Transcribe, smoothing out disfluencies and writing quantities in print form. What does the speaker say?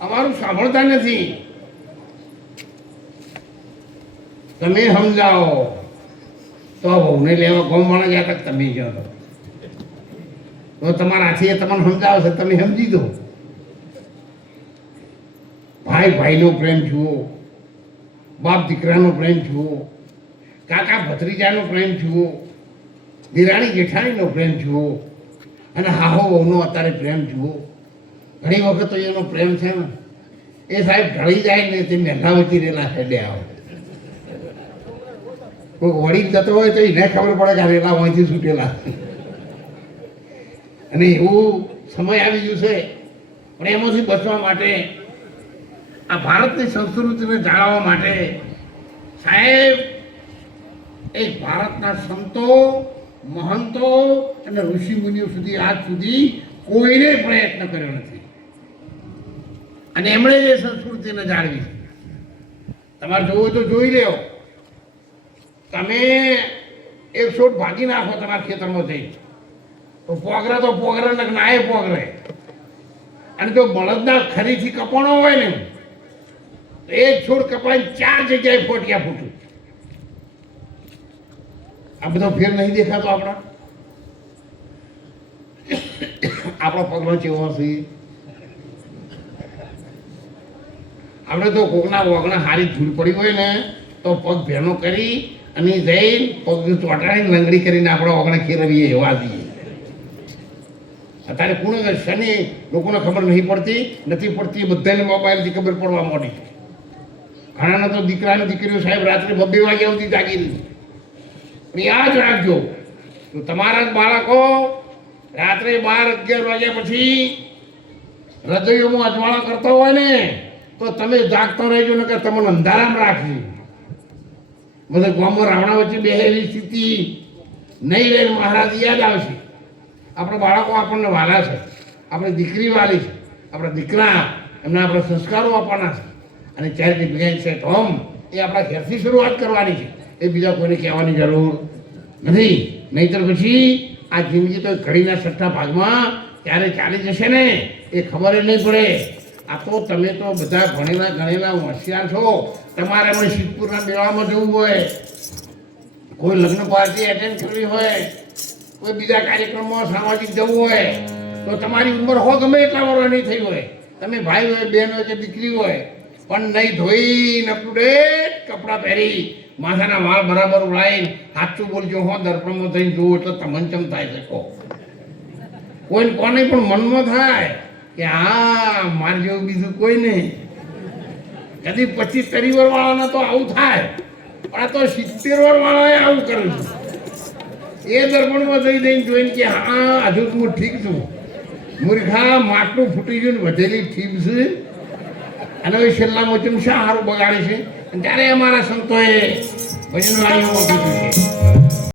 અમારું સાંભળતા નથી. તમે સમજાવો તો બહુને લેવા ગોમવાળા ગયા તક તમે જાઓ તો તમારા હાથી તમને સમજાવશે, તમે સમજી દો. ભાઈ ભાઈનો પ્રેમ જુઓ, બાપ દીકરાનો પ્રેમ જુઓ, કાકા ભત્રીજાનો પ્રેમ જુઓ, દિરાણી જેઠાણીનો પ્રેમ જુઓ, અને હાહો વહુનો અત્યારે પ્રેમ જુઓ. ઘણી વખત તો એનો પ્રેમ છે ને એ સાહેબ ઢળી જાય ને તે મહેલા વચ્ચે રેલા હેડે આવે. કોઈ વળી જતો હોય તો એને ખબર પડે કે રેલા વહીથી છૂટેલા. અને એવું સમય આવી ગયું છે. પણ એમાંથી બચવા માટે, આ ભારતની સંસ્કૃતિને જાળવવા માટે સાહેબ એક ભારતના સંતો, મહંતો અને ઋષિમુનિઓ સુધી આજ સુધી કોઈને પ્રયત્ન કર્યો નથી. અને એમણે જે સંસ્કૃતિને જાળવી. તમારે જોવું તો જોઈ લ્યો. તમે એક છોડ ભાગી નાખો તમારા ખેતરમાં જઈ તો પોગરે ને નાય પોગરે. અને જો બળદના ખરીથી કપાણો હોય ને તો એક છોડ કપાઈને 4 જગ્યાએ ફોટિયા ફૂટું. આ બધો ફેર નહીં દેખાતો આપણો પગલો ચેવો છે. આપણે તો કોકના વગણા હારી ધૂળ પડી હોય ને તો પગ ભેનો કરી અને જઈ પગ ચોટાડીને લંગડી કરીને આપણા વગણા ખેરવીએ એવા દઈએ. અત્યારે કોણ શનિ લોકોને ખબર નથી પડતી બધાને મોબાઈલથી ખબર પડવા માંડી. ઘણાના તો દીકરાની દીકરીઓ સાહેબ રાત્રે 2 વાગ્યા સુધી જાગી હતી. પણ યાદ રાખજો, તો તમારા બાળકો રાત્રે 12-11 વાગ્યા પછી હૃદયોમાં અજવાળા કરતા હોય ને તો તમે જાગતો રહેજો ને કે તમને અંધારામાં રાખજો. બધા ગામમાં રાવણા વચ્ચે બેહેલી સ્થિતિ નહીં રહે. મહારાજ યાદ આવશે. આપણા બાળકો આપણને વાલા છે, આપણી દીકરી વાલી છે, આપણા દીકરા એમને આપણે સંસ્કારો આપવાના છે. અને ચેરિટી બિગિન્સ એટ હોમ એ આપણા ઘરથી શરૂઆત કરવાની છે. એ બીજા કોઈને કહેવાની જરૂર નથી. નહીંતર પછી આ જિંદગી તો ઘડીના 6ઠા ભાગમાં ક્યારે ચાલી જશે ને એ ખબર જ નહીં પડે. આ તો તમે તો બધા ભણેલા ગણેલા હોશિયાર છો. તમારે પણ સિદ્ધપુરના મેળામાં જવું હોય, કોઈ લગ્ન પાર્ટી એટેન્ડ કરવી હોય, કોઈ બીજા કાર્યક્રમમાં સામાજિક જવું હોય તો તમારી ઉંમર ગમે એટલા વર્ષની થઈ હોય, તમે ભાઈ હોય, બહેન હોય કે દીકરી હોય, પણ નહીં ધોઈને અપ ટુ ડેટ કપડાં પહેરી માથાના વાળ બરાબર ઉડાઈને સાચું બોલજો. દર્પણમાં થઈને જોવું એટલે તમને ચમ થાય છે. કોઈને કોને પણ મનમાં થાય કે હા મારે જેવું બીજું કોઈ નહીં. કદી 25-30 વર્ષવાળાને તો આવું થાય, પણ આ તો 70 વર્ષવાળાએ આવું કર્યું છે. એ દર્પણમાં જઈને જોઈને કે હા હજુ હું ઠીક છું. મૂર્ખા માટલું ફૂટી ગયું ને વધેલી ઠીક છે. અને હવે છેલ્લા મોચમ શા સારું બગાડે છે. ત્યારે અમારા સંતોએ ભજન વાણીઓમાં કીધું છે